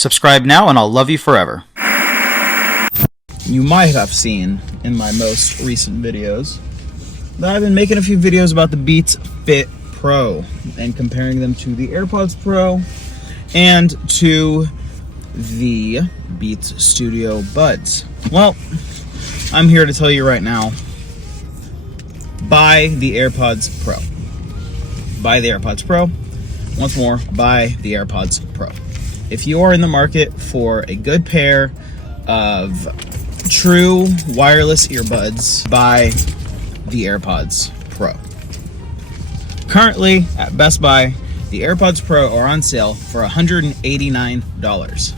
Subscribe now and I'll love you forever. You might have seen in my most recent videos that I've been making a few videos about the Beats Fit Pro and comparing them to the AirPods Pro and to the Beats Studio Buds. Well, I'm here to tell you right now, buy the AirPods Pro. Buy the AirPods Pro. Once more, buy the AirPods Pro. If you are in the market for a good pair of true wireless earbuds, buy the AirPods Pro. Currently at Best Buy, the AirPods Pro are on sale for $189.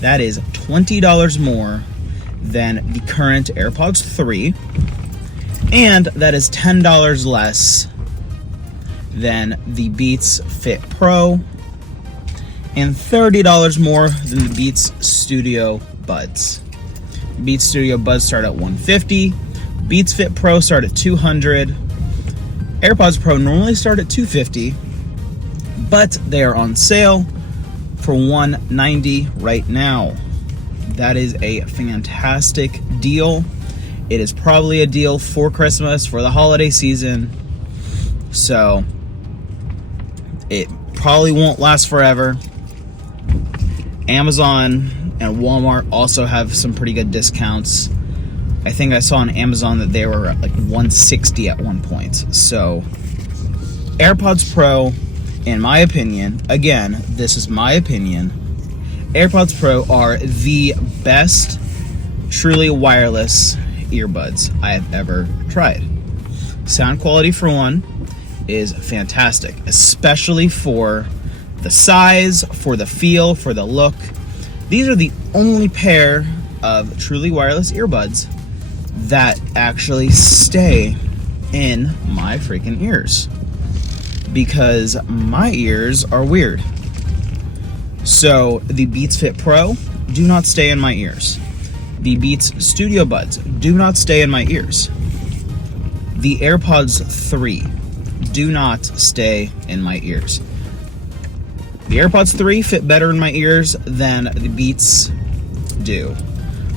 That is $20 more than the current AirPods 3, and that is $10 less than the Beats Fit Pro, and $30 more than the Beats Studio Buds. Beats Studio Buds start at $150, Beats Fit Pro start at $200, AirPods Pro normally start at $250, but they are on sale for $190 right now. That is a fantastic deal. It is probably a deal for Christmas, for the holiday season, so it probably won't last forever. Amazon and Walmart also have some pretty good discounts. I think I saw on Amazon that they were at like $160 at one point. So AirPods Pro, in my opinion, again, this is my opinion, AirPods Pro are the best truly wireless earbuds I have ever tried. Sound quality, for one, is fantastic, especially for the size, for the feel, for the look. These are the only pair of truly wireless earbuds that actually stay in my freaking ears, because my ears are weird. So the Beats Fit Pro do not stay in my ears. The Beats Studio Buds do not stay in my ears. The AirPods 3 do not stay in my ears. The AirPods 3 fit better in my ears than the Beats do.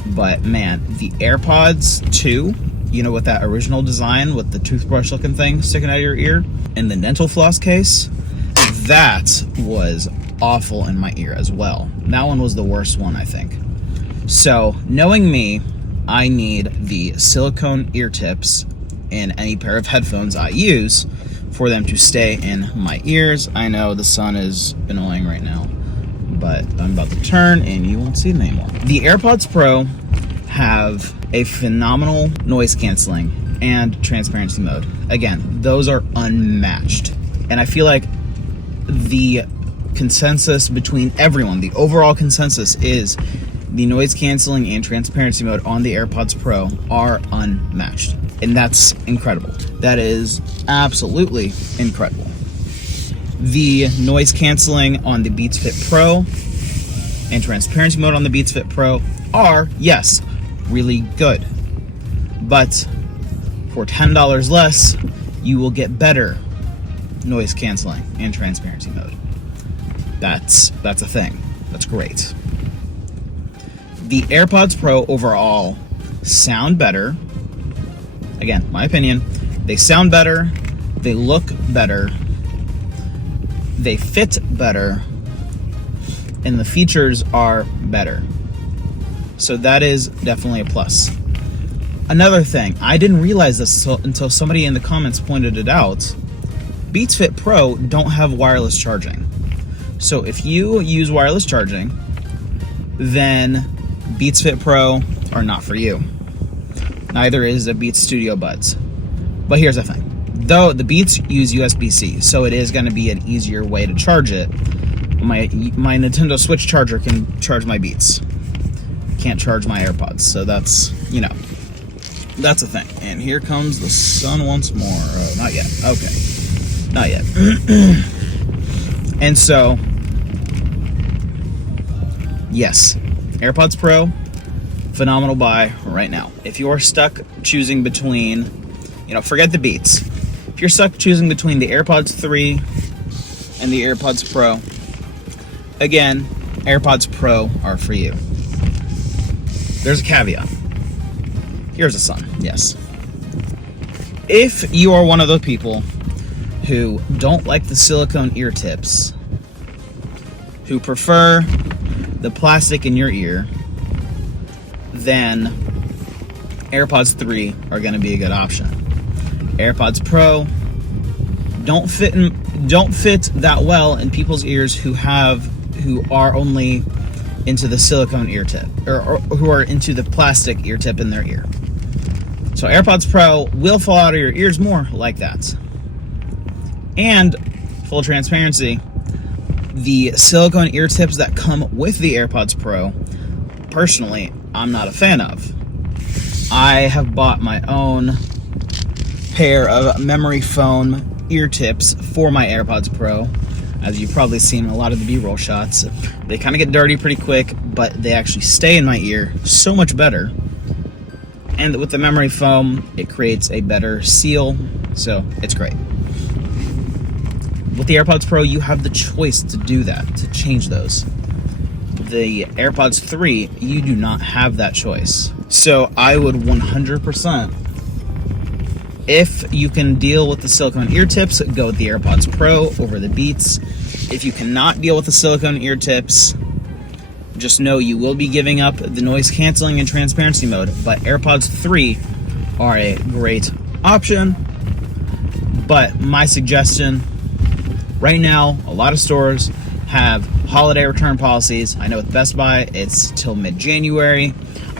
But man, the AirPods 2, you know, with that original design with the toothbrush looking thing sticking out of your ear and the dental floss case, that was awful in my ear as well. That one was the worst one, I think. So, knowing me, I need the silicone ear tips in any pair of headphones I use for them to stay in my ears. I know the sun is annoying right now, but I'm about to turn and you won't see them anymore. The AirPods Pro have a phenomenal noise canceling and transparency mode. Again, those are unmatched. And I feel like the consensus between everyone, the overall consensus is the noise canceling and transparency mode on the AirPods Pro are unmatched. And that's incredible. That is absolutely incredible. The noise canceling on the Beats Fit Pro and transparency mode on the Beats Fit Pro are, yes, really good. But for $10 less, you will get better noise canceling and transparency mode. That's a thing. That's great. The AirPods Pro overall sound better. Again, my opinion, they sound better, they look better, they fit better, and the features are better. So that is definitely a plus. Another thing, I didn't realize this until somebody in the comments pointed it out. Beats Fit Pro don't have wireless charging. So if you use wireless charging, then Beats Fit Pro are not for you. Neither is the Beats Studio Buds. But here's the thing. Though the Beats use USB-C, so it is going to be an easier way to charge it. My Nintendo Switch charger can charge my Beats. Can't charge my AirPods, so that's, you know, that's a thing. And here comes the sun once more. Oh, not yet. Okay. Not yet. And so, yes, AirPods Pro, phenomenal buy right now. If you're stuck choosing between, you know, forget the Beats. If you're stuck choosing between the AirPods 3 and the AirPods Pro, again, AirPods Pro are for you. There's a caveat. Here's a sun, yes. If you are one of those people who don't like the silicone ear tips, who prefer the plastic in your ear, then AirPods 3 are going to be a good option. AirPods Pro don't fit that well in people's ears who are only into the silicone ear tip, or who are into the plastic ear tip in their ear. So AirPods Pro will fall out of your ears more like that. And full transparency, the silicone ear tips that come with the AirPods Pro, personally, I'm not a fan of. I have bought my own pair of memory foam ear tips for my AirPods Pro. As you've probably seen in a lot of the B-roll shots, they kind of get dirty pretty quick, but they actually stay in my ear so much better. And with the memory foam, it creates a better seal, so it's great. With the AirPods Pro, you have the choice to do that, to change those. The AirPods 3, you do not have that choice. So I would 100%, if you can deal with the silicone ear tips, go with the AirPods Pro over the Beats. If you cannot deal with the silicone ear tips, just know you will be giving up the noise canceling and transparency mode, but AirPods 3 are a great option. But my suggestion, right now, a lot of stores have holiday return policies. I know with Best Buy, it's till mid-January.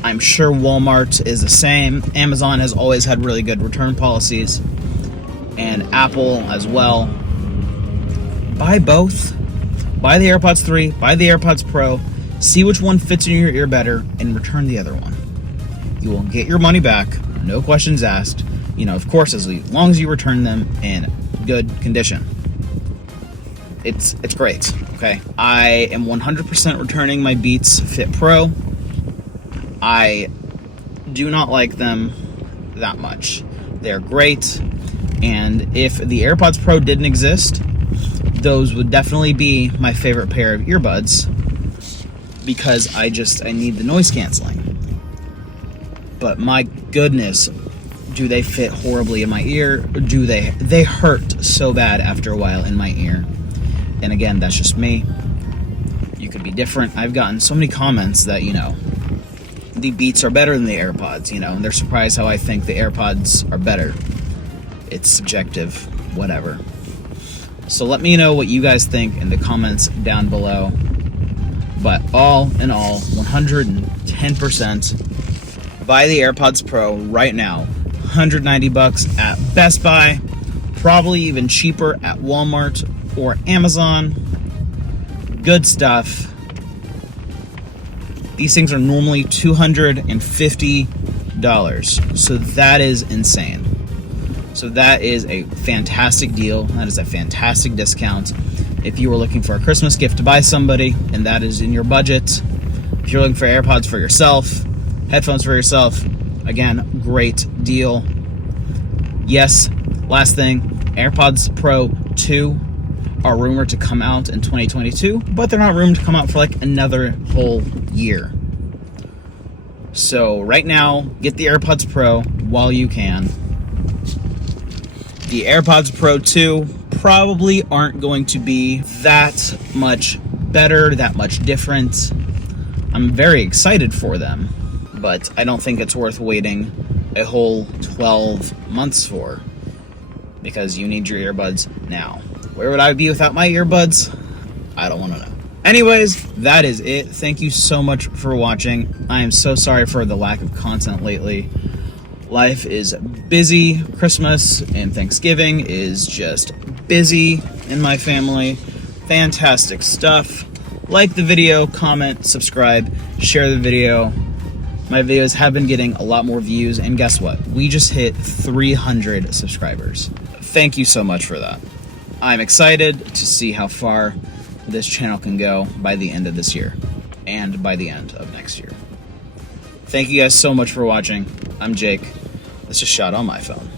I'm sure Walmart is the same. Amazon has always had really good return policies, and Apple as well. Buy both. Buy the AirPods 3, buy the AirPods Pro, see which one fits in your ear better, and return the other one. You will get your money back, no questions asked. Of course, as long as you return them in good condition. It's great, okay? I am 100% returning my Beats Fit Pro. I do not like them that much. They're great, and if the AirPods Pro didn't exist, those would definitely be my favorite pair of earbuds, because I need the noise canceling. But my goodness, do they fit horribly in my ear? Do they hurt so bad after a while in my ear? And again, that's just me. You could be different. I've gotten so many comments that, the Beats are better than the AirPods, and they're surprised how I think the AirPods are better. It's subjective, whatever. So let me know what you guys think in the comments down below. But all in all, 110%, buy the AirPods Pro right now. $190 at Best Buy, probably even cheaper at Walmart or Amazon. Good stuff. These things are normally $250, so that is insane. So that is a fantastic deal. That is a fantastic discount. If you were looking for a Christmas gift to buy somebody and that is in your budget, if you're looking for AirPods for yourself, headphones for yourself, again, great deal. Yes, last thing, AirPods Pro 2 are rumored to come out in 2022, but they're not rumored to come out for like another whole year. So right now, get the AirPods Pro while you can. The AirPods Pro 2 probably aren't going to be that much better, that much different. I'm very excited for them, but I don't think it's worth waiting a whole 12 months for, because you need your earbuds now. Where would I be without my earbuds? I don't want to know. Anyways, that is it. Thank you so much for watching. I am so sorry for the lack of content lately. Life is busy. Christmas and Thanksgiving is just busy in my family. Fantastic stuff. Like the video, comment, subscribe, share the video. My videos have been getting a lot more views, and guess what? We just hit 300 subscribers. Thank you so much for that. I'm excited to see how far this channel can go by the end of this year and by the end of next year. Thank you guys so much for watching. I'm Jake. That's a shot on my phone.